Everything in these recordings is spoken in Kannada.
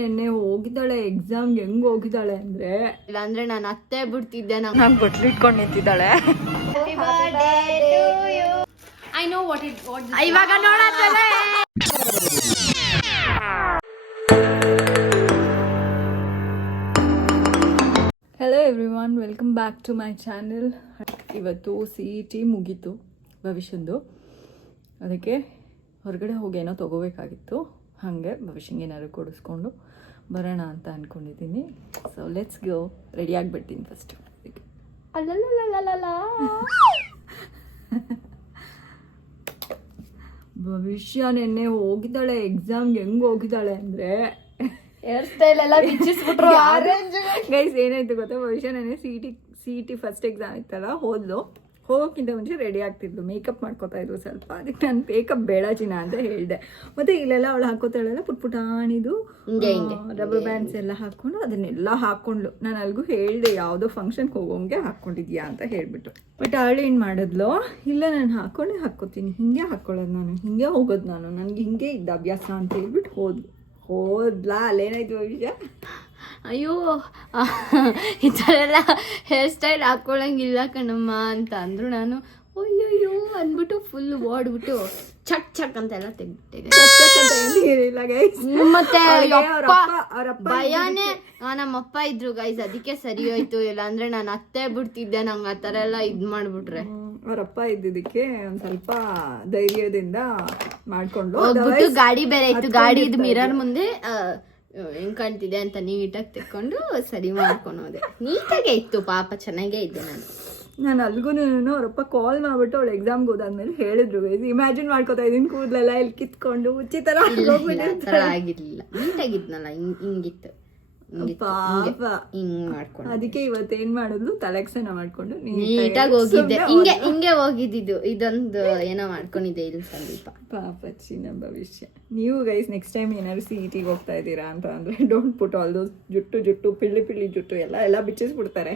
ನೆನ್ನೆ ಹೋಗಿದ್ದಾಳೆ ಎಕ್ಸಾಮ್ಗೆ. ಹೆಂಗ್ ಹೋಗಿದ್ದಾಳೆ ಅಂದ್ರೆ ಇಲ್ಲಾಂದ್ರೆ ನಾನು ಅತ್ತೆ ಬಿಡ್ತಿದ್ದೆ. ನಾನು ಬಟ್ಲು ಇಟ್ಕೊಂಡು ನಿಂತಿದ್ದಾಳೆ. ಐ ನೋ ವಾಟ್ ಇವಾಗ ನೋಡತ್ತಲೆ. Hello everyone, welcome back to my channel. ಇವತ್ತು CET ಮುಗೀತು ಭವಿಷ್ಯಂದು. ಅದಕ್ಕೆ ಹೊರಗಡೆ ಹೋಗಿ ಏನೋ ತೊಗೋಬೇಕಾಗಿತ್ತು. ಹಾಗೆ ಭವಿಷ್ಯಂಗೆ ಏನಾದ್ರು ಕೊಡಿಸ್ಕೊಂಡು ಬರೋಣ ಅಂತ ಅಂದ್ಕೊಂಡಿದ್ದೀನಿ. So let's go. ರೆಡಿ ಆಗಿಬಿಡ್ತೀನಿ ಫಸ್ಟು. ಅಲ್ಲಲ್ಲ ಭವಿಷ್ಯ ನೆನ್ನೆ ಹೋಗಿದ್ದಾಳೆ ಎಕ್ಸಾಮ್ಗೆ. ಹೆಂಗ್ ಹೋಗಿದ್ದಾಳೆ ಅಂದರೆ ಹೇರ್ ಸ್ಟೈಲ್ ಎಲ್ಲ ಬಿಚ್ಚಿಸ್ಬಿಟ್ರು. ಗೈಸ್ ಏನಾಯ್ತು ಗೊತ್ತಾ, ಭವಿಷ್ಯ ನೆನ್ನೆ CET ಫಸ್ಟ್ ಎಕ್ಸಾಮ್ ಇತ್ತಲ್ಲ, ಹೋಗೋಕ್ಕಿಂತ ಮುಂಚೆ ರೆಡಿ ಆಗ್ತಿದ್ಲು. ಮೇಕಪ್ ಮಾಡ್ಕೋತಾ ಇದ್ಲು ಸ್ವಲ್ಪ. ಅದಕ್ಕೆ ನಾನು ಮೇಕಪ್ ಬೇಡ ಚಿನ್ನ ಅಂತ ಹೇಳಿದೆ. ಮತ್ತು ಇಲ್ಲೆಲ್ಲ ಅವಳು ಹಾಕೋತಾಳೆಲ್ಲ ಪುಟ್ಟಾಣಿದು ರಬ್ಬರ್ ಬ್ಯಾಂಡ್ಸ್ ಎಲ್ಲ ಹಾಕ್ಕೊಂಡು ಅದನ್ನೆಲ್ಲ ಹಾಕ್ಕೊಂಡ್ಲು. ನಾನು ಅಲ್ಗೂ ಹೇಳಿದೆ ಯಾವುದೋ ಫಂಕ್ಷನ್ಗೆ ಹೋಗೋಂಗೆ ಹಾಕ್ಕೊಂಡಿದ್ಯಾ ಅಂತ ಹೇಳ್ಬಿಟ್ಟು. ಬಟ್ ಅವಳು ಏನು ಮಾಡಿದ್ಲು, ಇಲ್ಲ ನಾನು ಹಾಕ್ಕೋತೀನಿ, ಹಿಂಗೆ ಹಾಕ್ಕೊಳ್ಳೋದು, ನಾನು ಹಿಂಗೆ ಹೋಗೋದು, ನನಗೆ ಹಿಂಗೆ ಇದ್ದ ಅಭ್ಯಾಸ ಅಂತ ಹೇಳ್ಬಿಟ್ಟು ಹೋದ್ಲಾ. ಅಲ್ಲೇನಾಯ್ತು ಭವಿಷ್ಯ? ಅಯ್ಯೋ ಈ ಥರ ಎಲ್ಲ ಹೇರ್ ಸ್ಟೈಲ್ ಹಾಕ್ಕೊಳಂಗಿಲ್ಲ ಕಣಮ್ಮ ಅಂತ ಅಂದ್ರು. ನಾನು ಅಯ್ಯಯ್ಯೋ ಅಂದ್ಬಿಟ್ಟು ಫುಲ್ ಓಡ್ಬಿಟ್ಟು ಚಕ್ ಅಂತ ಎಲ್ಲ ತೆಗ್ದೆ. ಮತ್ತೆ ಭಯನೇ. ನಮ್ಮಪ್ಪ ಇದ್ರು ಗೈಸ್, ಅದಕ್ಕೆ ಸರಿ ಹೋಯ್ತು. ಇಲ್ಲ ಅಂದ್ರೆ ನಾನು ಅತ್ತೆ ಬಿಡ್ತಿದ್ದೆ. ನಂಗೆ ಆ ಥರ ಎಲ್ಲ ಇದ್ ಮಾಡ್ಬಿಟ್ರೆ. ಅವರಪ್ಪ ಇದ್ದಿದ್ದಕ್ಕೆ ಒಂದ್ ಸ್ವಲ್ಪ ಧೈರ್ಯದಿಂದ ಮಾಡ್ಕೊಂಡು ಹೋಗ್ಬಿಟ್ಟು ಗಾಡಿ ಬೇರೆ ಇತ್ತು. ಗಾಡಿ ಇದು ಮಿರರ್ ಮುಂದೆ ಹೆಂಗ್ ಕಾಣ್ತಿದೆ ಅಂತ ನೀಟಾಗಿ ತೆಕ್ಕೊಂಡು ಸರಿ ಮಾಡ್ಕೊಂಡು ಹೋದೆ. ನೀಟಾಗೆ ಇತ್ತು ಪಾಪ, ಚೆನ್ನಾಗೇ ಇದ್ದೆ ನಾನು ಅಲ್ಗೂ ಅವರಪ್ಪ ಕಾಲ್ ಮಾಡ್ಬಿಟ್ಟು ಅವಳು ಎಕ್ಸಾಮ್ಗೆ ಹೋದಾದ್ಮೇಲೆ ಹೇಳಿದ್ರು. ಇಮ್ಯಾಜಿನ್ ಮಾಡ್ಕೋತಾ ಇದೀನಿ, ಕೂದಲೆಲ್ಲ ಇಲ್ಲಿ ಕಿತ್ಕೊಂಡು ಹುಚ್ಚಿ ತರ ಆಗಿರ್ಲಿಲ್ಲ, ನೀಟಾಗಿದ್ನಲ್ಲ, ಹಿಂಗಿತ್ತು. ಅದಕ್ಕೆ ಇವತ್ತೇನ್ ಮಾಡಿದ್ಲು, ತಲೆಕ್ಷಣ ಮಾಡ್ಕೊಂಡು ನೀಟಾಗಿ ಹೋಗಿದ್ದೆ. ಹಿಂಗೆ ಹೋಗಿದ್ದು. ಇದೊಂದು ಏನೋ ಮಾಡ್ಕೊಂಡಿದ್ದೆ ಇಲ್ಲಿ ಸ್ವಲ್ಪ. ಪಾಪ ಚಿನ್ನ ಭವಿಷ್ಯ. ನೀವು ಗೈಸ್ ನೆಕ್ಸ್ಟ್ ಟೈಮ್ ಏನಾದ್ರು CETಗೆ ಹೋಗ್ತಾ ಇದ್ದೀರಾ ಅಂತ ಅಂದ್ರೆ ಡೋಂಟ್ ಪುಟ್ ಆಲ್ ದೋಸ್ ಜುಟ್ಟು ಪಿಳ್ಳಿ ಜುಟ್ಟು ಎಲ್ಲ ಬಿಚ್ಚಿಸ್ಬಿಡ್ತಾರೆ.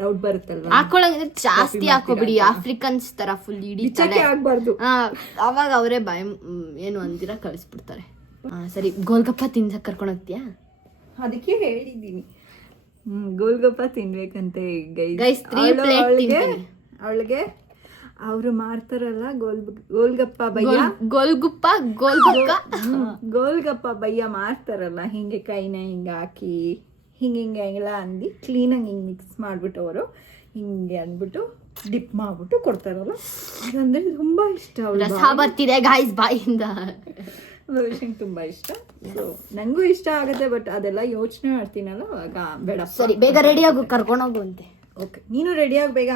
ಡೌಟ್ ಬರುತ್ತಲ್ವಾ? ಹಾಕೊಳ್ಳಂಗಿದ್ರೆ ಜಾಸ್ತಿ ಹಾಕೋಬಿಡಿ, ಆಫ್ರಿಕನ್ಸ್ ತರ ಫುಲ್ ಇಡೀ ಆಗ್ಬಾರ್ದು. ಅವಾಗ ಅವರೇ ಭಯ ಏನು ಅಂದಿರ ಕಳಿಸ್ಬಿಡ್ತಾರೆ. ಸರಿ, ಗೋಲ್ಗಪ್ಪ ತಿನ್ಸಕ್ ಕರ್ಕೊಂಡು ಹೋಗ್ತೀಯಾ? ಅದಕ್ಕೆ ಹೇಳಿದ್ದೀನಿ ಗೋಲ್ಗಪ್ಪ ತಿನ್ಬೇಕಂತೆ. ಗೈಸ್ ಅವಳಿಗೆ ಅವರು ಮಾಡ್ತಾರಲ್ಲ ಗೋಲ್ಗಪ್ಪ ಬಯ್ಯ, ಗೋಲ್ಗಪ್ಪ ಬಯ್ಯ ಮಾಡ್ತಾರಲ್ಲ, ಹಿಂಗೆ ಕೈನ ಹಿಂಗೆ ಹಾಕಿ ಹಿಂಗೆ ಎಲ್ಲ ಅಂದು ಕ್ಲೀನಾಗಿ ಹಿಂಗೆ ಮಿಕ್ಸ್ ಮಾಡಿಬಿಟ್ಟು ಅವರು ಹಿಂಗೆ ಅಂದ್ಬಿಟ್ಟು ಡಿಪ್ ಮಾಡಿಬಿಟ್ಟು ಕೊಡ್ತಾರಲ್ಲ, ಅದಂದ್ರೆ ತುಂಬ ಇಷ್ಟ. ರಸ ಬರ್ತಿದೆ ಗಾಯ್ಸ್ ಬಾಯಿಂದ. ಭವಿಷ್ಯಂಗೆ ತುಂಬ ಇಷ್ಟ. ಸೊ ನನಗೂ ಇಷ್ಟ ಆಗುತ್ತೆ. ಬಟ್ ಅದೆಲ್ಲ ಯೋಚನೆ ಮಾಡ್ತೀನಲ್ಲ, ಅವಾಗ ಬೇಡ. ಸರಿ, ಬೇಗ ರೆಡಿ ಆಗು, ಕರ್ಕೊಂಡೋಗು ಅಂತೆ. ಓಕೆ, ನೀನು ರೆಡಿ ಆಗಿ ಬೇಗ.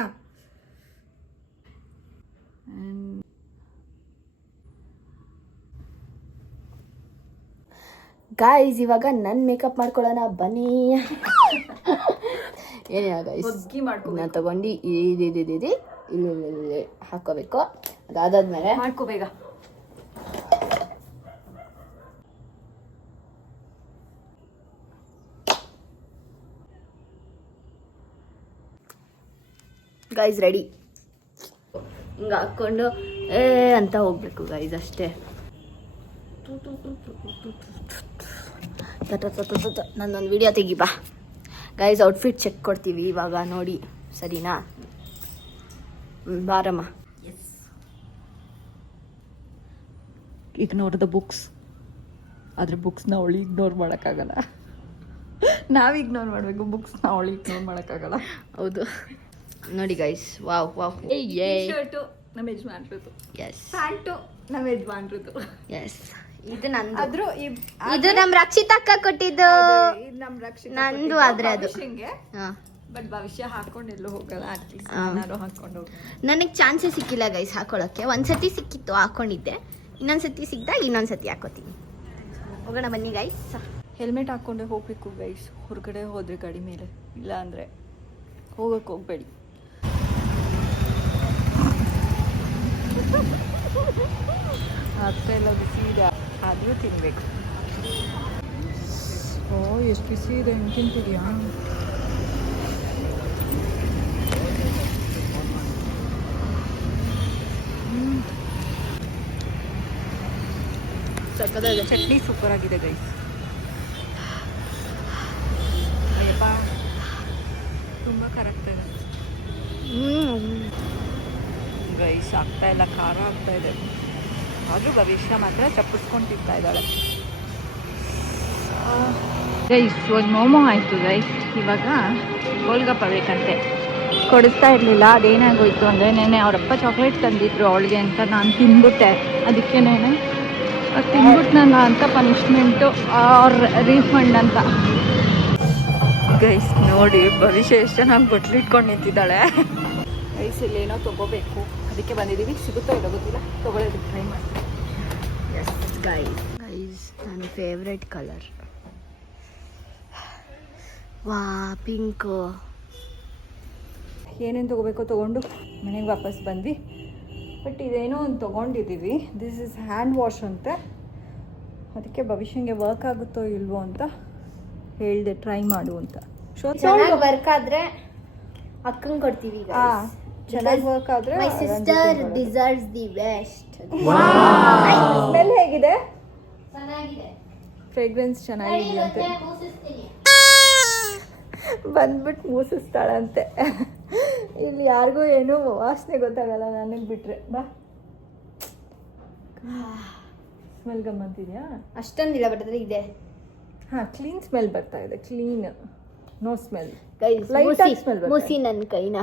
ಗಾಯ್ಸ್ ಇವಾಗ ನನ್ನ ಮೇಕಪ್ ಮಾಡ್ಕೊಳ್ಳೋಣ ಬನ್ನಿ. ಏನಿಲ್ಲ ಗೈಸ್, ನಾನು ತಗೊಂಡು ಇಲ್ಲಿ ಹಾಕೋಬೇಕು. ಅದಾದ್ಮೇಲೆ ಮಾಡ್ಕೋ ಬೇಗ. Guys ready. ಹಿಂಗೆ ಹಾಕ್ಕೊಂಡು ಅಂತ ಹೋಗ್ಬೇಕು ಗೈಸ್, ಅಷ್ಟೇ. ನನ್ನೊಂದು ವಿಡಿಯೋ ತೆಗಿಬಾ ಗೈಸ್. ಔಟ್ಫಿಟ್ ಚೆಕ್ ಕೊಡ್ತೀವಿ ಇವಾಗ, ನೋಡಿ ಸರಿನಾ? ಬಾರಮ್ಮ. Ignore the books. ಆದರೆ ಬುಕ್ಸ್ನ ಅವಳು ಇಗ್ನೋರ್ ಮಾಡೋಕ್ಕಾಗಲ್ಲ. ನಾವು ಇಗ್ನೋರ್ ಮಾಡಬೇಕು, ಬುಕ್ಸ್ನ ಅವಳು ಇಗ್ನೋರ್ ಮಾಡೋಕ್ಕಾಗಲ್ಲ. ಹೌದು ನೋಡಿ ಗೈಸ್. ವಾವ್ ಶರ್ಟು ನಮ್ಮ ಯಜಮಾನ್ರದ್ದು, ಎಸ್. ಪ್ಯಾಂಟು ನಮ್ಮ ಯಜಮಾನ್ರದ್ದು, ಎಸ್. ಇದು ನಂದು. ಇದು ನಮ್ಮ ರಕ್ಷಿತಾ ಅಕ್ಕ ಕೊಟ್ಟಿದ್ದು. ನಂದು ಆದ್ರೆ ಅದು ಬಟ್ ಭವಿಷ್ಯ ಹಾಕೊಂಡು ಎಲ್ಲೂ ಹೋಗಲ್ಲ. ಹಾಕೊಂಡು ನನಗೆ ಚಾನ್ಸೇ ಸಿಕ್ಕಿಲ್ಲ ಗೈಸ್ ಹಾಕೊಳ್ಳೋಕ್ಕೆ. ಒಂದ್ಸತಿ ಸಿಕ್ಕಿತ್ತು, ಹಾಕೊಂಡಿದ್ದೆ. ಇನ್ನೊಂದ್ಸತಿ ಸಿಕ್ಕಿದಾಗ ಇನ್ನೊಂದ್ಸತಿ ಹಾಕೋತೀನಿ. ಹೋಗೋಣ ಬನ್ನಿ ಗೈಸ್. ಹೆಲ್ಮೆಟ್ ಹಾಕ್ಕೊಂಡೆ ಹೋಗ್ಬೇಕು ಗೈಸ್. ಹೊರಗಡೆ ಹೋದ್ರೆ ಗಾಡಿ ಮೇಲೆ, ಇಲ್ಲ ಅಂದರೆ ಹೋಗಕ್ಕೆ ಹೋಗ್ಬೇಡಿ. ಹತ್ರ ಎಲ್ಲ ಬಿಸಿ ಇದೆ, ಆದರೂ ತಿನ್ನಬೇಕು. ಓ ಎಷ್ಟು ಬಿಸಿ ಇದೆ, ಹೆಂಗೆ ತಿಂತಿದ್ಯಾ? ಸಕ್ಕತ್ತಾಗಿದೆ. ಚಟ್ನಿ ಸೂಪರ್ ಆಗಿದೆ ಗೈಸ್. ಅಯ್ಯಪ್ಪ ತುಂಬ ಖಾರ ಆಗ್ತಾಯಿದೆ ಗೈಸ್. ಆಗ್ತಾ ಇಲ್ಲ, ಖಾರ ಆಗ್ತಾ ಇದೆ. ಆದರೂ ಭವಿಷ್ಯ ಮಾತ್ರ ಚಪ್ಪಿಸ್ಕೊಂಡು ತಿಂತಾ ಇದ್ದಾಳೆ ಗೈಸ್. ಒಂದು ಮೋಮೋ ಆಯಿತು ಗೈಸ್. ಇವಾಗ ಗೋಲ್ಗಪ್ಪ ಬೇಕಂತೆ, ಕೊಡಿಸ್ತಾ ಇರಲಿಲ್ಲ. ಅದೇನಾಗೋಯ್ತು ಅಂದರೆ ನೆನ್ನೆ ಅವರಪ್ಪ ಚಾಕ್ಲೇಟ್ ತಂದಿದ್ರು ಅವಳಿಗೆ ಅಂತ ನಾನು ತಿಂದ್ಬಿಟ್ಟೆ. ಅದಕ್ಕೆ ಅದು ತಿಂದ್ಬಿಟ್ನಲ್ಲ ಅಂತ ಪನಿಷ್ಮೆಂಟು ಅವ್ರ ರೀಫಂಡ್ ಅಂತ. ಗೈಸ್ ನೋಡಿ ಭವಿಷ್ಯ ಎಷ್ಟು ಚೆನ್ನಾಗಿ ಬಟ್ಲಿಟ್ಕೊಂಡು ನಿಂತಿದ್ದಾಳೆ ಗೈಸ್. ಇಲ್ಲೇನೋ ತೊಗೋಬೇಕು, ಅದಕ್ಕೆ ಬಂದಿದ್ದೀವಿ. ಸಿಗುತ್ತೋ ಇಲ್ಲ ಗೊತ್ತಿಲ್ಲ, ತೊಗೊಳ್ಳೋದಕ್ಕೆ ಟ್ರೈ ಮಾಡ್ತೀನಿ. ಎಸ್ ಗೈಸ್ ನನ್ನ ಫೇವ್ರೆಟ್ ಕಲರ್ ವಾ ಪಿಂಕು. ಏನೇನು ತೊಗೋಬೇಕೋ ತೊಗೊಂಡು ಮನೆಗೆ ವಾಪಸ್ ಬಂದ್ವಿ. ಬಟ್ ಇದೇನೋ ಒಂದು ತೊಗೊಂಡಿದ್ದೀವಿ. ದಿಸ್ ಇಸ್ ಹ್ಯಾಂಡ್ ವಾಶ್ ಅಂತೆ. ಅದಕ್ಕೆ ಭವಿಷ್ಯಂಗೆ ವರ್ಕ್ ಆಗುತ್ತೋ ಇಲ್ವೋ ಅಂತ ಹೇಳಿದೆ, ಟ್ರೈ ಮಾಡು ಅಂತ. ಚೆನ್ನಾಗಿ ವರ್ಕ್ ಆದ್ರೆ ಅಕ್ಕಂಗೆ ಕೊಡ್ತೀವಿ. ಚೆನ್ನಾಗಿ ವರ್ಕ್ ಆದರೆ my sister deserves the best. Smell ಹೇಗಿದೆ? ಚೆನ್ನಾಗಿದೆ, ಫ್ರೇಗ್ರೆನ್ಸ್ ಚೆನ್ನಾಗಿದೆ ಅಂತೆ. ಬಂದ್ಬಿಟ್ಟು ಮೂಸಿಸ್ತಾಳಂತೆ. ಇಲ್ಲಿ ಯಾರಿಗೂ ಏನೂ ವಾಸನೆ ಗೊತ್ತಾಗಲ್ಲ, ನನಗೆ ಬಿಟ್ರೆ. ಬಾ, ಸ್ಮೆಲ್ ಗಮ್ಮಂತಿದೆಯಾ? ಅಷ್ಟೊಂದಿಲ್ಲ ಬಟ್ ಅದ್ರ ಇದೆ. ಹಾಂ, ಕ್ಲೀನ್ ಸ್ಮೆಲ್ ಬರ್ತಾ ಇದೆ. Clean, no smell. ಗೈಸ್ ಮುಸಿ ನನ್ನ ಕೈನ.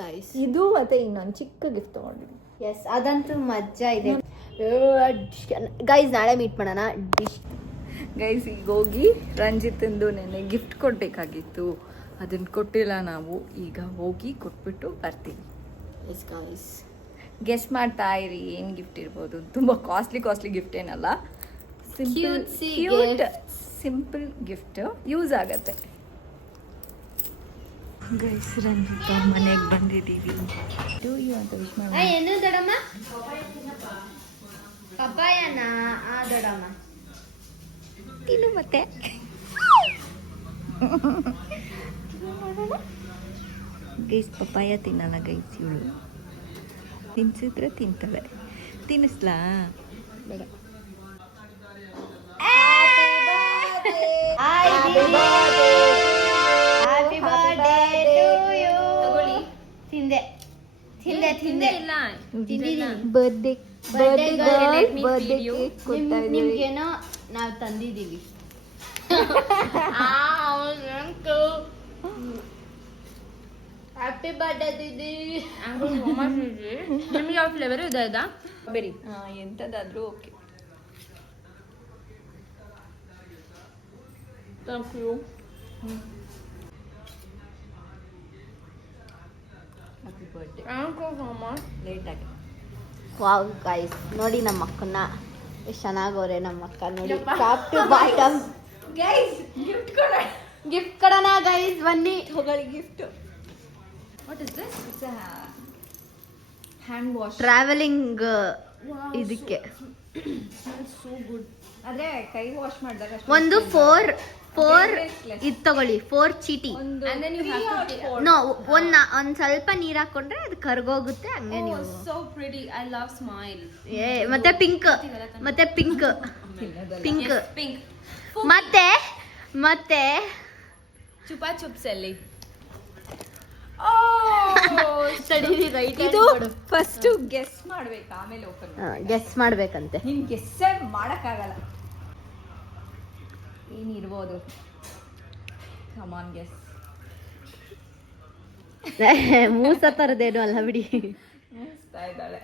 ಗೈಸ್ ಇದು ಮತ್ತೆ ಇನ್ನೊಂದು ಚಿಕ್ಕ ಗಿಫ್ಟ್ ತೊಗೊಂಡಿದ್ವಿ. ಎಸ್, ಅದಂತೂ ಮಜಾ ಇದೆ. ಗೈಸ್ ನಾಳೆ ಮೀಟ್ ಮಾಡೋಣ. ಗೈಸ್ ಈಗ ಹೋಗಿ ರಂಜಿತಂದು ನೆನ್ನೆ ಗಿಫ್ಟ್ ಕೊಡಬೇಕಾಗಿತ್ತು, ಅದನ್ನು ಕೊಟ್ಟಿಲ್ಲ ನಾವು. ಈಗ ಹೋಗಿ ಕೊಟ್ಬಿಟ್ಟು ಬರ್ತೀವಿ. ಎಸ್ ಗೈಸ್, ಗೆಸ್ ಮಾಡ್ತಾ ಇರಿ ಏನು ಗಿಫ್ಟ್ ಇರ್ಬೋದು. ತುಂಬ ಕಾಸ್ಟ್ಲಿ ಗಿಫ್ಟ್ ಏನಲ್ಲ, ಸಿಂಪಲ್ ಗಿಫ್ಟ್, ಯೂಸ್ ಆಗತ್ತೆ. ಗೈಸ್ ರಂಜಿತ್ ಅವ್ರ ಮನೆಗೆ ಬಂದಿದ್ದೀವಿ. ಅಂತ ವಿಶ್ ಮಾಡಿ. ಏನು ದೊಡಮ್ಮ? ಪಪ್ಪಾಯನ ದೊಡಮ್ಮ ತಿನ್ನು ಮತ್ತೆ. ಗೈಸ್ ಪಪ್ಪಾಯ ತಿನ್ನಲ್ಲ ಗೈಸ್ ಇವಳು. ತಿನ್ಸಿದ್ರೆ ತಿಂತಾಳೆ. ತಿನ್ನಿಸ್ಲಾ? ಬೇಡ. Happy birthday to you. ತಗೊಳ್ಳಿ. ತಿಂದೆ ಇಲ್ಲ ಬರ್ಡೇ ನಿಮ್ಗೇನೋ ನಾವು ತಂದಿದ್ದೀವಿ. Happy birthday Didi. ನಿಮ್ಗೆ ಯಾವ ಫ್ಲೇವರ್ ಇದೆ? ಇದಾ ಬೆರಿ? ಎಂಥದ್ದಾದ್ರೂ okay. Thank you. Happy birthday. ಲೇಟಾಗಿ. ವಾವ್ ಗೈಸ್ ನೋಡಿ ನಮ್ಮ ಅಕ್ಕನ ಎಷ್ಟು ಚೆನ್ನಾಗವ್ರೆ. ನಮ್ಮ ಅಕ್ಕ ನೋಡಿ top to bottom. Guys gift ಕೊಡೋಣ ಗೈಸ್, ಬನ್ನಿ ತಗೊಳ್ಳಿ gift. What is this? It's a hand wash. Travelling ಇದಕ್ಕೆ ಸೋ ಗುಡ್. ಅದೇ ಕೈ ವಾಶ್ ಮಾಡಿದಾಗ ಒಂದು 4 ಇದು ತಗೊಳ್ಳಿ. 4 ಚೀಟಿ. ನೋ ಒಂದ್ ಸ್ವಲ್ಪ ನೀರ್ ಹಾಕೊಂಡ್ರೆ ಅದು ಕರ್ಗೋಗುತ್ತೆ. ಹಂಗೆ ನೀವು ಮತ್ತೆ ಪಿಂಕ್ ಮತ್ತೆ ಚುಪಾ ಚುಪ್ಸ್ ಅಲ್ಲಿ ಇದು ಫಸ್ಟ್ ಗೆಸ್ ಮಾಡ್ಬೇಕು, ಆಮೇಲೆ ಓಪನ್ ಗೆಸ್ ಮಾಡ್ಬೇಕಂತೆ. ನಿನ್ ಗೆಸ್ ಮಾಡಕ್ಕಾಗಲ್ಲ. ಏನಿರ್ಬೋದು? Come on guess. ಮೂಸ ತರದೇನು ಅಲ್ಲ ಬಿಡಿ. ಮುಗಿಸ್ತಾ ಇದ್ದಾಳೆ.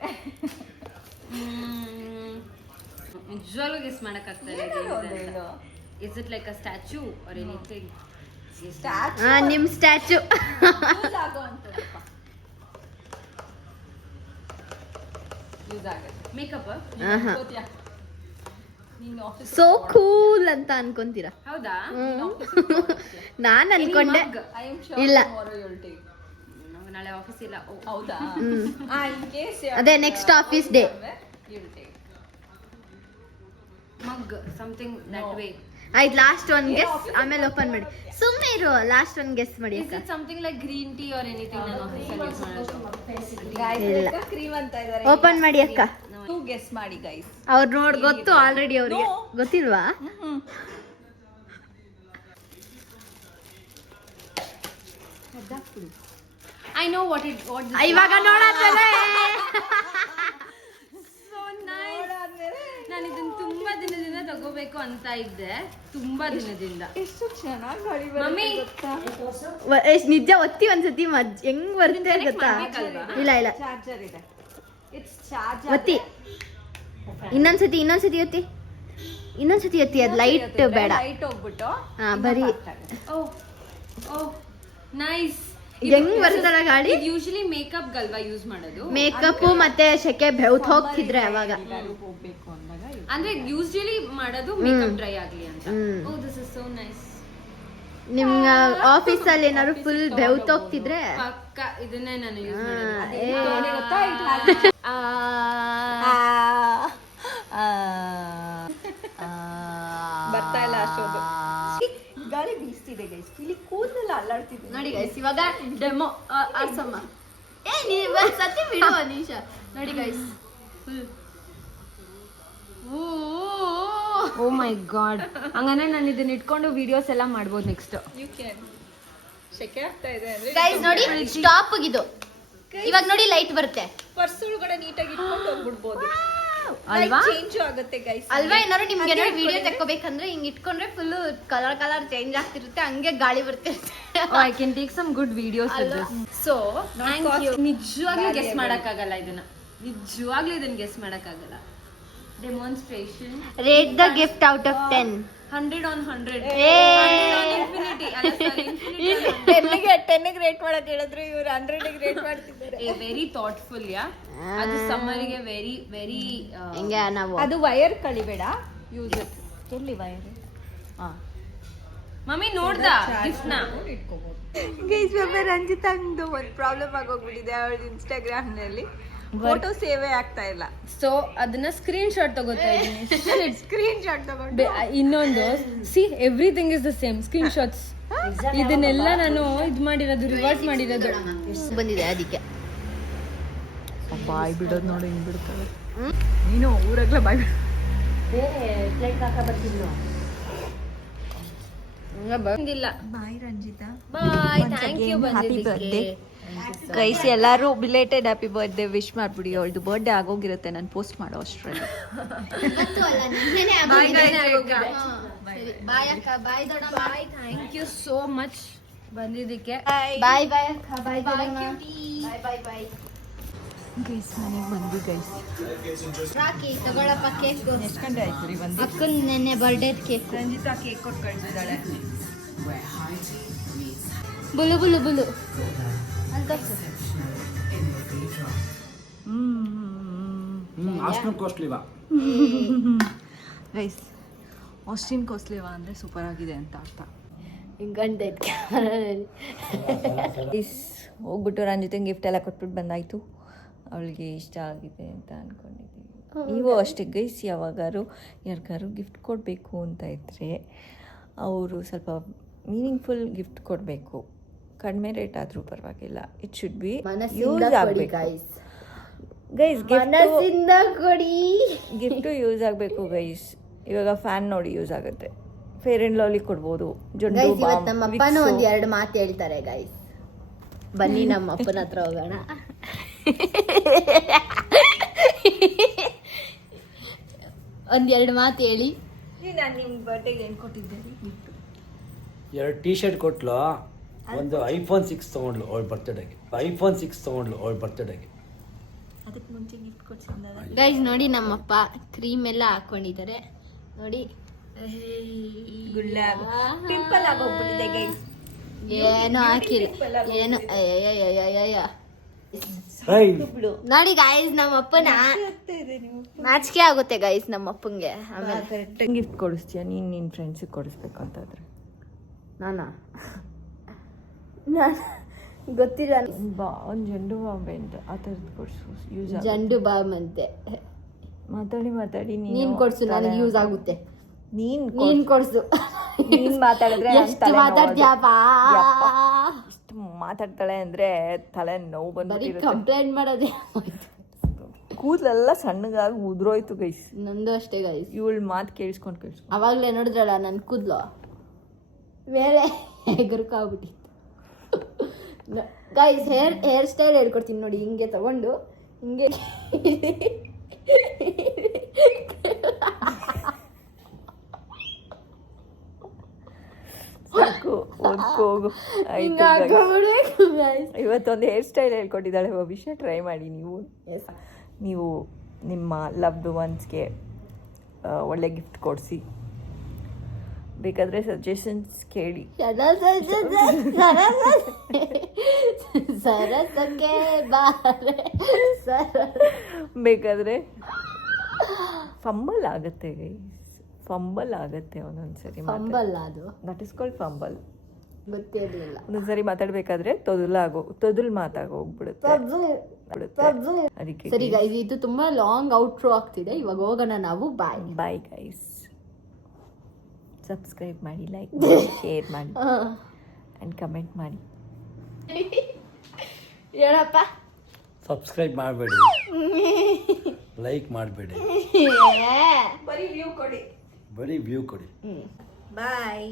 ನಿಜವಾಗ್ಲೂ ಗೆಸ್ ಮಾಡಕ್ಕಾಗ್ತದೆ. Is it like a statue or anything? ನಿಮ್ ಸ್ಟ್ಯಾಚು. ಮೇಕಪ್ ಸೋ ಕೂಲ್ ಅಂತ ಅನ್ಕೊಂತೀರಾ? ಹೌದಾ? ನಾನ್ ಅನ್ಕೊಂಡೆ. ಇಲ್ಲ, ನಾಳೆ ಆಫೀಸ್ ಇಲ್ಲ. ಹೌದಾ? ಅದೇ next office day. Mug something that way. ಆಯ್ತು, ಲಾಸ್ಟ್ ಒನ್ ಗೆಸ್, ಆಮೇಲೆ ಓಪನ್ ಮಾಡಿ. ಸುಮ್ಮನೆ ಇರು, ಲಾಸ್ಟ್ ಒನ್ ಗೆಸ್ ಮಾಡಿ is it something like green tea or anything? ನಾನು ಆಫೀಸಲ್ಲಿ ಯೂಸ್ ಮಾಡೋದು. ಇಲ್ಲ. ಕ್ರೀಮ್ ಅಂತ ಇದ್ದಾರೆ. ಓಪನ್ ಮಾಡಿ ಅಕ್ಕ. ಗೆಸ್ ಮಾಡಿ ಗೈಸ್. ಅವ್ರು ಗೊತ್ತು ಆಲ್ರೆಡಿ ಅವ್ರಿಗೆ. ಗೊತ್ತಿಲ್ವಾ? I know what ಇವಾಗ ನೋಡತ್ತಲೆ. ನಾನು ಇದನ್ನ ತುಂಬಾ ದಿನದಿಂದ ತಗೋಬೇಕು ಅಂತ ಇದ್ದೆ, ತುಂಬಾ ದಿನದಿಂದ. ಎಷ್ಟು ಚೆನ್ನಾಗಿ ಮಮ್ಮಿ ನಿಜ ಒತ್ತಿ ಒಂದ್ಸತಿ ಹೆಂಗ್ ಬರುತ್ತೆ ಗೊತ್ತಾ? ಇಲ್ಲ ಚಾರ್ಜರ್ ಇದೆ. It's charger. ಒತ್ತಿ ಇನ್ನೊಂದ್ಸತಿ ಒತ್ತಿ ಅದ್ ಲೈಟ್ ಬೇಡ. ಲೈಟ್ ಹೋಗ್ಬಿಟ್ಟು ಬರೀ ನೈಸ್. ಹೆಂಗ್ ಬರ್ತಲ್ಲ ಗಾಡಿ. ಯೂಶಲಿ ಮೇಕಪ್ ಗಲ್ವಾ ಯೂಸ್ ಮಾಡೋದು, ಮೇಕಪ್ ಮತ್ತೆ ಸೆಕೆ ಬೆವ್ತ್ ಹೋಗ್ತಿದ್ರೆ ಅವಾಗ ಹೋಗ್ಬೇಕು ಅಂದಾಗ ಅಂದ್ರೆ ಯೂಶಲಿ ಮಾಡೋದು ಮೇಕಪ್ ಡ್ರೈ ಆಗ್ಲಿ ಅಂತ. Oh this is so nice. ನಿಮ್ ಆಫೀಸ್ ಅಲ್ಲಿ ಏನಾದ್ರು ಫುಲ್ ಬೆವ್ತ್ ಹೋಗ್ತಿದ್ರೆ ಪಕ್ಕ ಇದನ್ನೇ ನಾನು ಯೂಸ್ ಮಾಡೋದು. ಬರ್ತಾ ಇಲ್ಲ ಅಷ್ಟೊಂದು. ಗಾಳಿ ಬೀಸ್ತಿದೆ ಗೈಸ್, ಇಲ್ಲಿ ಕೂದಲೆಲ್ಲ ಅಲ್ಲಾಡ್ತಿದೆ ನೋಡಿ ಗೈಸ್. ಇವಾಗ ಡೆಮೋ ಆರ್ಸಮ್ಮ. ನೀವ್ ಸತಿ ಬಿಡು ಅನೀಶ. ನೋಡಿ ಗೈಸ್ ಓ ಮೈ ಗಾಡ್. ಹಂಗಂದ್ರೆ ನಾನು ಇದನ್ನ ಇಟ್ಕೊಂಡು ವಿಡಿಯೋಸ್ ಎಲ್ಲ ಮಾಡ್ಬೋದು ನೆಕ್ಸ್ಟ್. You can. ಶೆಕೆ ಆಗ್ತಾ ಇದೆ ಅಂದ್ರೆ ಗೈಸ್ ನೋಡಿ ಸ್ಟಾಪ್ ಆಗಿದ್ದು. ಇವಾಗ ನೋಡಿ ಲೈಟ್ ಬರುತ್ತೆ. ಪರ್ಸ್ ಒಳಗಡೆ ನೀಟಾಗಿ ಇಟ್ಕೊಂಡು ಹೋಗ್ಬಿಡ್ಬೋದು ಅಲ್ವಾ? ಚೇಂಜ್ ಆಗುತ್ತೆ ಗೈಸ್. ಅಲ್ವಾ? ಏನಾದ್ರು ನಿಮ್ಗೆ ಏನಾದ್ರು ವಿಡಿಯೋ ತೆಕ್ಕೋಬೇಕಂದ್ರೆ ಹಿಂಗ್ ಇಟ್ಕೊಂಡ್ರೆ ಫುಲ್ ಕಲರ್ ಚೇಂಜ್ ಆಗ್ತಿರುತ್ತೆ, ಹಂಗೆ ಗಾಳಿ ಬರ್ತಿರುತ್ತೆ. I can take some good videos with this. So ನಿಜವಾಗ್ಲೂ ಗೆಸ್ ಮಾಡಕ್ಕಾಗಲ್ಲ ಇದನ್ನ. ನಿಜವಾಗ್ಲೂ ಇದನ್ನ ಗೆಸ್ ಮಾಡಕ್ಕಾಗಲ್ಲ. Demonstration. Rate the gift out of 10. 100 on 100. Infinity. 10ಗೆ ರೇಟ್ ಮಾಡಕ್ ಹೇಳಿದ್ರು, ಇವ್ರು 100ಗೆ ರೇಟ್ ಮಾಡ್ತಿದ್ದಾರೆ. Very thoughtful. ಯಾ, ಅದು ಸಮ್ಮರ್ಗೆ ವೆರಿ ವೆರಿ. ಹಿಂಗೆ ನಾವು ಅದು ವೈರ್ ಕಳಿಬೇಡ, ಯೂಸ್ ಇಟ್. ಎಲ್ಲಿ ವೈರ್? ಮಮ್ಮಿ ನೋಡ್ದ ಗಿಫ್ಟ್ ನ ಗೈಸ್ ರಂಜಿತಾಂದು ಒಂದು ಪ್ರಾಬ್ಲಮ್ ಆಗೋಗ್ಬಿಟ್ಟಿದೆ ಅವಳ ಇನ್ಸ್ಟಾಗ್ರಾಮ್ ನಲ್ಲಿ. ಫೋಟೋ ಸೇವೇ ಆಗ್ತಾ ಇಲ್ಲ. ಸೊ ಅದನ್ನ ಸ್ಕ್ರೀನ್ ಶಾಟ್ ತಗೋತಾ ಇದೀನಿ. ಸ್ಕ್ರೀನ್ ಶಾಟ್ ತಗೊಂಡು ಇನ್ನೊಂದು C everything is the same screen shots. ಇದನ್ನೆಲ್ಲ ನಾನು ಇದ್ ಮಾಡಿರೋದು, ರಿವರ್ಸ್ ಮಾಡಿರೋದು ಬಂದಿದೆ ಅದಕ್ಕೆ. ಬಾಯ್ ಬಿಡೋದು ನೋಡಿ, ಹಿಂಗ್ ಬಿಡ್ತಾರೆ. ನೀನು ಊರಾಗ್ಲೇ ಬಾಯ್ ಬಿಡ. ಬಂದಿಲ್ಲ. ಬಾಯ್ ರಂಜಿತಾ. ಬಾಯ್, ಥ್ಯಾಂಕ್ ಯು ಬಂದಿದ್ದಕ್ಕೆ. ಗೈಸ್ ಎಲ್ಲರೂ ಬಿಲೇಟೆಡ್ ಹ್ಯಾಪಿ ಬರ್ತ್ಡೇ ವಿಶ್ ಮಾಡ್ಬಿಡಿ. ಅವಳದು ಬರ್ತ್ಡೇ ಆಗೋಗಿರುತ್ತೆ ನಾನು ಪೋಸ್ಟ್ ಮಾಡೋ ಅಷ್ಟರಲ್ಲಿ. ಬಾಯ್ ಅಕ್ಕ, ಬಾಯ್ ದೊಡ್ಡಮ್ಮ. ಬಾಯ್, ಥ್ಯಾಂಕ್ ಯು ಸೋ ಮಚ್ ಬಂದಿದ್ದಕ್ಕೆ. ಬಾಯ್ ಬಾಯ್ ಅಕ್ಕ, ಬಾಯ್ ದೊಡ್ಡಮ್ಮ. ಬಾಯ್ ಬಾಯ್. ಗೈಸ್ ಮನೆಗೆ ಬಂದ್ವಿ ಗೈಸ್. ರಾಕಿ ತಗೊಳಪ್ಪ ಕೇಕ್. ಎಷ್ಟು ಗಂಟೆ ಆಯ್ತು ರೀ ಬಂದು? ಅಕ್ಕನ ನೆನ್ನೆ ಬರ್ಡೇ ಕೇಕ್. ರಂಜಿತಾ ಕೇಕ್ ಕೊಟ್ಟು ಕಳ್ಸಿದ್ದಾಳೆ. ಬುಲು ಬುಲು ಬುಲು ಅಂತ. ಆಸ್ಟಿನ್ ಕೋಸ್ಟ್ಲಿವಾ ಗೈಸ್, ಆಸ್ಟಿನ್ ಕೋಸ್ಟ್ಲಿವಾ ಅಂದರೆ ಸೂಪರ್ ಆಗಿದೆ ಅಂತ ಅರ್ಥ. ಹಿಂಗಂತ ಹೋಗ್ಬಿಟ್ಟು ರಂಜಿತಂಗೆ ಗಿಫ್ಟ್ ಎಲ್ಲ ಕೊಟ್ಬಿಟ್ಟು ಬಂದಾಯಿತು. ಅವಳಿಗೆ ಇಷ್ಟ ಆಗಿದೆ ಅಂತ ಅಂದ್ಕೊಂಡಿದ್ದೀವಿ. ನೀವು ಅಷ್ಟೇ ಗೈಸ್, ಯಾವಾಗಾರು ಯಾರಿಗಾರು ಗಿಫ್ಟ್ ಕೊಡಬೇಕು ಅಂತ ಇದ್ದರೆ ಅವರು ಸ್ವಲ್ಪ ಮೀನಿಂಗ್ಫುಲ್ ಗಿಫ್ಟ್ ಕೊಡಬೇಕು. ಕಡಿಮೆ ರೇಟ್ ಆದರೂ ಪರವಾಗಿಲ್ಲ. ಇಟ್ ಶುಡ್ ಬಿ ಯೂಸ್ ಆಗಬೇಕು ಗೈಸ್. ಮನಸ್ಸಿಂದ ಕೊಡಿ. ಗಿಫ್ಟು ಯೂಸ್ ಆಗಬೇಕು ಗೈಸ್. ಇವಾಗ ಫ್ಯಾನ್ ನೋಡಿ ಯೂಸ್ ಆಗುತ್ತೆ. ಫೇರ್ ಆ್ಯಂಡ್ ಲವ್ಲಿ ಕೊಡ್ಬೋದು. ಗೈಸ್ ಇವತ್ತು ನಮ್ಮ ಅಪ್ಪನ ಒಂದ್ 2 ಮಾತು ಹೇಳ್ತಾರೆ ಗೈಸ್. ಬನ್ನಿ ನಮ್ಮ ಅಪ್ಪನ ಹತ್ರ ಹೋಗೋಣ. ಒಂದ್ 2 ಮಾತು ಹೇಳಿ. ನಾನು ನಿಮ್ಮ ಬರ್ಡೇಗೆ ಏನು ಕೊಟ್ಟಿದ್ದೆ? 2 ಟೀ ಶರ್ಟ್ ಕೊಟ್ಲು, ಒಂದು iPhone 6 ತಗೊಂಡ್ಲು ಅವಳ ಬರ್ತಡೇಗೆ. iPhone 6 ತಗೊಂಡ್ಲು ಅವಳ ಬರ್ತಡೇಗೆ. ಅದಕ್ಕೆ ಮುಂಚೆ ಗಿಫ್ಟ್ ಕೊಡ್ಸಿದ್ದ ಗೈಸ್ ನೋಡಿ ನಮ್ಮಪ್ಪ ಕ್ರೀಮ್ ಎಲ್ಲ ಹಾಕೊಂಡಿದ್ದಾರೆ ನೋಡಿ. ಗುಳ್ಳೆ ಪಿಂಪಲ್ ಆಗೋಗ್ಬಿಟ್ಟಿದೆ ಗೈಸ್. ಏನು ಹಾಕಿಲ್ಲ, ಏನು ಹೈ ನೋಡಿ ಗೈಸ್ ನಮ್ಮ ಅಪ್ಪನ ನಾಚಿಕೆ ಆಗುತ್ತೆ ಗೈಸ್ ನಮ್ಮ ಅಪ್ಪಂಗೆ. ಆಮೇಲೆ ಕರೆಕ್ಟಾಗಿ ಗಿಫ್ಟ್ ಕೊಡಿಸ್ತೀಯ ನೀನು ನಿನ್ನ ಫ್ರೆಂಡ್ಸಿಗೆ ಕೊಡಿಸ್ಬೇಕು ಅಂತಾದ್ರೆ? ನಾನು ಗೊತ್ತಿಲ್ಲ. ಒಂದು ಜಂಡು ಬಾಂಬೆ ಅಂತ ಆ ಥರದ್ದು ಕೊಡಿಸು, ಯೂಸ್ ಜಂಡು ಬಾಂಬ್ ಅಂತೆ. ಮಾತಾಡಿ ನೀನ್ ಕೊಡ್ಸು, ನನಗೆ ಯೂಸ್ ಆಗುತ್ತೆ. ನೀನ್ ಕೊಡ್ಸು. ನೀನ್ ಮಾತಾಡಿದ್ರೆ ಎಷ್ಟು ಮಾತಾಡ್ತೀಯಪ್ಪ. ಇಷ್ಟು ಮಾತಾಡ್ತಾಳೆ ಅಂದ್ರೆ ತಲೆ ನೋವು ಬರೀ ಬಂದ್ಬಿಟ್ಟಿರುತ್ತೆ. ಕಂಪ್ಲೇಂಟ್ ಮಾಡೋದೇ. ಕೂದಲೆಲ್ಲ ಸಣ್ಣಗಾಗಿ ಉದುರೋಯ್ತು ಗೈಸ್. ನಂದು ಅಷ್ಟೇ ಗೈಸ್. ಇವಳು ಮಾತು ಕೇಳಿಸ್ಕೊಂಡು ಅವಾಗಲೇ ನೋಡಿದ್ರಲ್ಲ ನನ್ನ ಕೂದಲು ಮೇಲೆ ಎಗರ್ಕಾಗ್ಬಿಟ್ಟಿತ್ತು. ಗೈಸ್ ಹೇರ್ ಸ್ಟೈಲ್ ಹೇಳ್ಕೊಡ್ತೀನಿ ನೋಡಿ. ಹಿಂಗೆ ತಗೊಂಡು ಹಿಂಗೆ ಸಾಕು, ಓದ್ಕೋಗು. ಇವತ್ತೊಂದು ಹೇರ್ ಸ್ಟೈಲ್ ಹೇಳ್ಕೊಟ್ಟಿದ್ದಾಳೆ ಭವಿಷ್ಯ, ಟ್ರೈ ಮಾಡಿ ನೀವು ನಿಮ್ಮ ಲವ್ಡ್ ಒನ್ಸ್ಗೆ ಒಳ್ಳೆ ಗಿಫ್ಟ್ ಕೊಡಿಸಿ. ಬೇಕಾದರೆ ಸಜೆಷನ್ಸ್ ಕೇಳಿ. ಸರಸಕ್ಕೆ ಬಾರೆ ಬೇಕಾದರೆ ಫಂಬಲ್ ಆಗುತ್ತೆ ಗೈಸ್, ಫಂಬಲ್ ಆಗುತ್ತೆ ಒಂದೊಂದ್ಸರಿ. ಫಂಬಲ್ ಅದು ದಟ್ ಇಸ್ ಕಾಲ್ಡ್ ಫಂಬಲ್. ಗೊತ್ತಿರಲಿಲ್ಲ. ಒಂದೊಂದ್ಸರಿ ಮಾತಾಡ್ಬೇಕಾದ್ರೆ ತೊದಲ್ ಮಾತಾಗೋಗ್ಬಿಡುತ್ತೆ ಅದಕ್ಕೆ. ಸರಿ ಗೈಸ್, ಇದು ತುಂಬಾ ಲಾಂಗ್ ಔಟ್ರೋ ಆಗ್ತಿದೆ. ಇವಾಗ ಹೋಗೋಣ ನಾವು. ಬಾಯ್ ಬಾಯ್ ಗೈಸ್. ಸಬ್ಸ್ಕ್ರೈಬ್ ಮಾಡಿ, ಲೈಕ್ ಮಾಡಿ, ಶೇರ್ ಮಾಡಿ ಆ್ಯಂಡ್ ಕಮೆಂಟ್ ಮಾಡಿ. ಹೇಳಪ್ಪ. ಸಬ್ಸ್ಕ್ರೈಬ್ ಮಾಡಬೇಡಿ, ಲೈಕ್ ಮಾಡಬೇಡಿ, ಬರೀ ವ್ಯೂ ಕೊಡಿ. ಬರೀ ವ್ಯೂ ಕೊಡಿ. ಬಾಯ್.